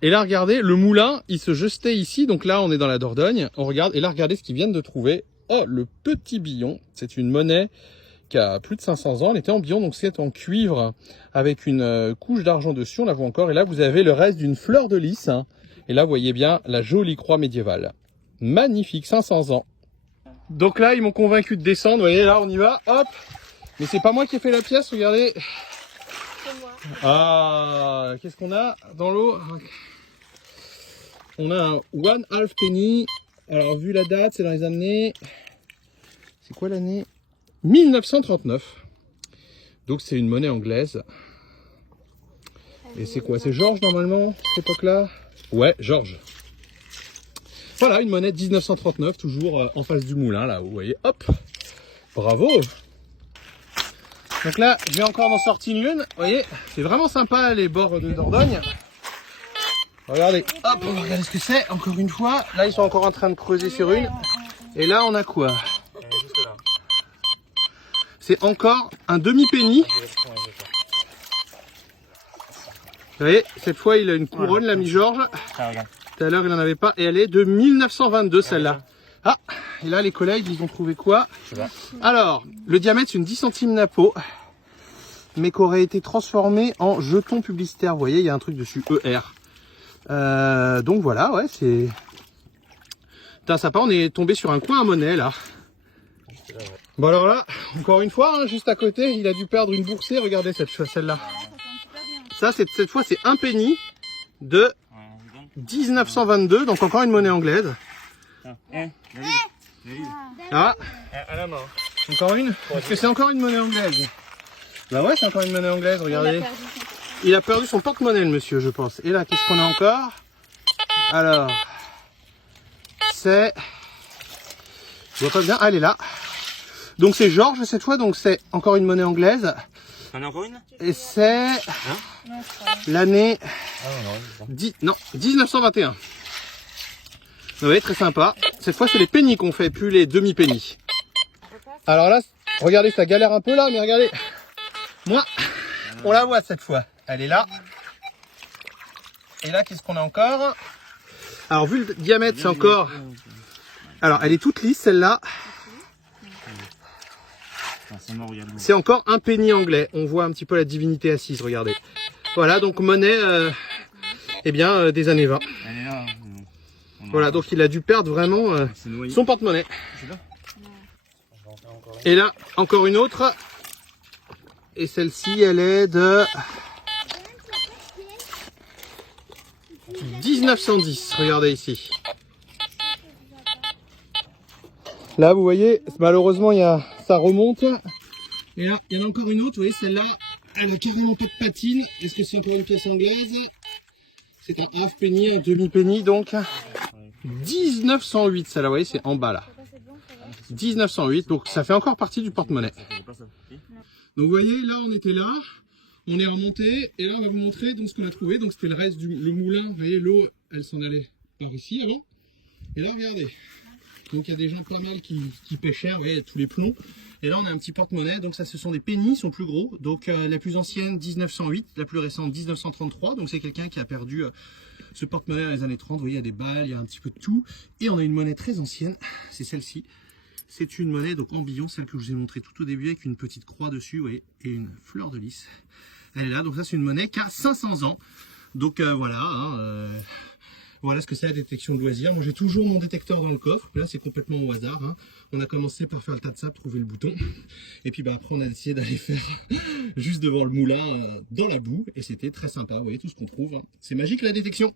Et là, regardez, le moulin, il se jetait ici. Donc là, on est dans la Dordogne. On regarde. Et là, regardez ce qu'ils viennent de trouver. Oh, le petit billon. C'est une monnaie qui a plus de 500 ans. Elle était en billon, donc c'est en cuivre avec une couche d'argent dessus. On la voit encore. Et là, vous avez le reste d'une fleur de lys. Hein. Et là, vous voyez bien la jolie croix médiévale. Magnifique, 500 ans. Donc là, ils m'ont convaincu de descendre. Vous voyez, là, on y va. Hop. Mais c'est pas moi qui ai fait la pièce, regardez. Ah, qu'est-ce qu'on a dans l'eau? On a un one half penny. Alors, vu la date, c'est dans les années... C'est quoi l'année? 1939. Donc, c'est une monnaie anglaise. Et c'est quoi? C'est Georges, normalement, cette époque-là? Ouais, Georges. Voilà, une monnaie de 1939, toujours en face du moulin, là, vous voyez. Hop. Bravo. Donc là, je vais encore en sortir une. Vous voyez, c'est vraiment sympa les bords de Dordogne. Regardez, hop, on va regarder ce que c'est. Encore une fois, là ils sont encore en train de creuser sur une. Et là, on a quoi? C'est encore un demi-penny. Vous voyez, cette fois il a une couronne, l'ami Georges. Tout à l'heure il n'en avait pas. Et elle est de 1922 celle-là. Ah, et là les collègues, ils ont trouvé quoi? Alors, le diamètre c'est une 10 centimes napo, mais qui aurait été transformé en jeton publicitaire. Vous voyez, il y a un truc dessus, ER. Donc voilà, ouais, c'est... Putain, sympa, on est tombé sur un coin à monnaie là. Bon alors là, encore une fois, hein, juste à côté, il a dû perdre une boursée. Regardez celle-là. Ça, cette fois, c'est un penny de 1922, donc encore une monnaie anglaise. Ah, encore une? Est-ce que c'est encore une monnaie anglaise? Bah ouais, c'est encore une monnaie anglaise, regardez. Il a perdu son porte-monnaie, le monsieur, je pense. Et là, qu'est-ce qu'on a encore? Alors, c'est... Je vois pas bien. Ah, elle est là. Donc c'est Georges cette fois, donc c'est encore une monnaie anglaise. On a encore une? Et c'est l'année 1921. Vous voyez, très sympa. Cette fois, c'est les pennies qu'on fait, plus les demi-pennies. Alors là, regardez, ça galère un peu là, mais regardez. Moi, on la voit cette fois. Elle est là. Et là, qu'est-ce qu'on a encore? Alors, vu le diamètre, c'est encore... Alors, elle est toute lisse, celle-là. C'est encore un penny anglais. On voit un petit peu la divinité assise, regardez. Voilà, donc monnaie des années 20. Voilà, donc il a dû perdre vraiment son porte-monnaie. Et là, encore une autre. Et celle-ci, elle est de 1910. Regardez ici. Là, vous voyez, malheureusement, ça remonte. Et là, il y en a encore une autre. Vous voyez, celle-là, elle a carrément pas de patine. Est-ce que c'est encore une pièce anglaise? C'est un half penny, un demi penny, donc 1908. Celle-là, vous voyez, c'est en bas là. 1908, donc ça fait encore partie du porte-monnaie. Donc vous voyez, là, on était là. On est remonté. Et là, on va vous montrer donc, ce qu'on a trouvé. Donc c'était le reste le moulin. Vous voyez, l'eau, elle s'en allait par ici avant. Et là, regardez. Donc il y a des gens pas mal qui pêchaient, vous voyez, tous les plombs. Et là on a un petit porte-monnaie, donc ça ce sont des pennies, sont plus gros. Donc la plus ancienne 1908, la plus récente 1933. Donc c'est quelqu'un qui a perdu ce porte-monnaie dans les années 30. Vous voyez, il y a des balles, il y a un petit peu de tout. Et on a une monnaie très ancienne, c'est celle-ci. C'est une monnaie donc en billon, celle que je vous ai montrée tout au début avec une petite croix dessus, vous voyez, et une fleur de lys. Elle est là, donc ça c'est une monnaie qui a 500 ans. Donc voilà, hein, voilà ce que c'est la détection de loisirs. Moi j'ai toujours mon détecteur dans le coffre. Là c'est complètement au hasard. Hein. On a commencé par faire le tas de sable, trouver le bouton. Et puis après on a essayé d'aller faire juste devant le moulin dans la boue. Et c'était très sympa. Vous voyez tout ce qu'on trouve. Hein. C'est magique la détection.